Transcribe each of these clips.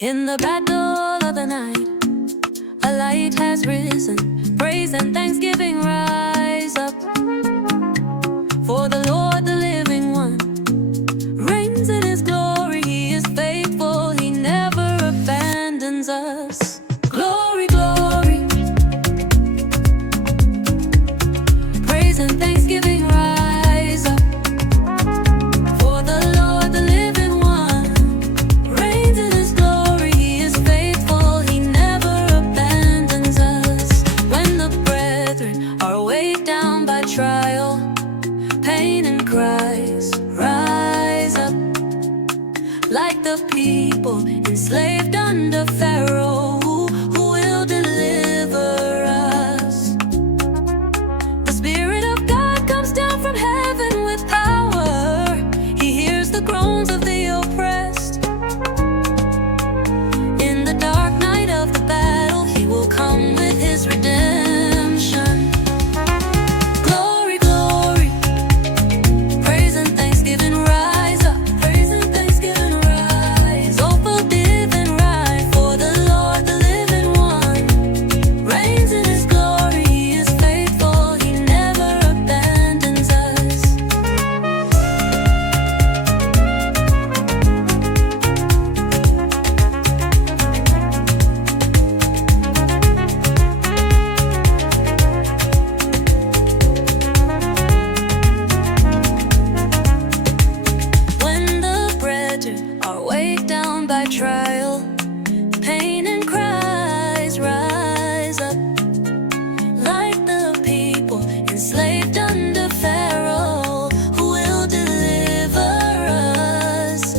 In the battle of the night, a light has risen. Praise and thanksgiving rise up. For the Lord, the living one, reigns in his glory. He is faithful, he never abandons us. Glory, glory. Praise and thanksgiving rise up. For the Lord, the living one, reigns in his glory. He is faithful, he never abandons us. When the brethren are weighed down by trial, pain and cries rise up. Like the people enslaved under Pharaoh, who will deliver us. The Spirit of God comes down from heaven with power. He hears the groans of the oppressed. In the dark night of the battle, he will come with his redemption. Glory, glory. Praise and thanksgiving rise up. Praise and thanksgiving rise. Oh, forgive and right. For the Lord, the living one, reigns in his glory. He is faithful, he never abandons us. When the brethren are weighed down by trial, pain and cries rise up. Like the people enslaved under Pharaoh, who will deliver us.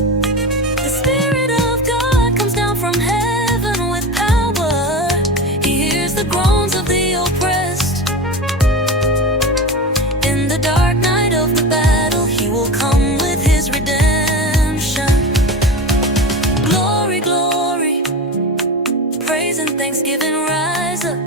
The Spirit of God comes down from heaven with power. He hears the groans of the oppressed. In the dark night of the battle, he will come with his redemption. Glory, glory. Praise and thanksgiving rise up.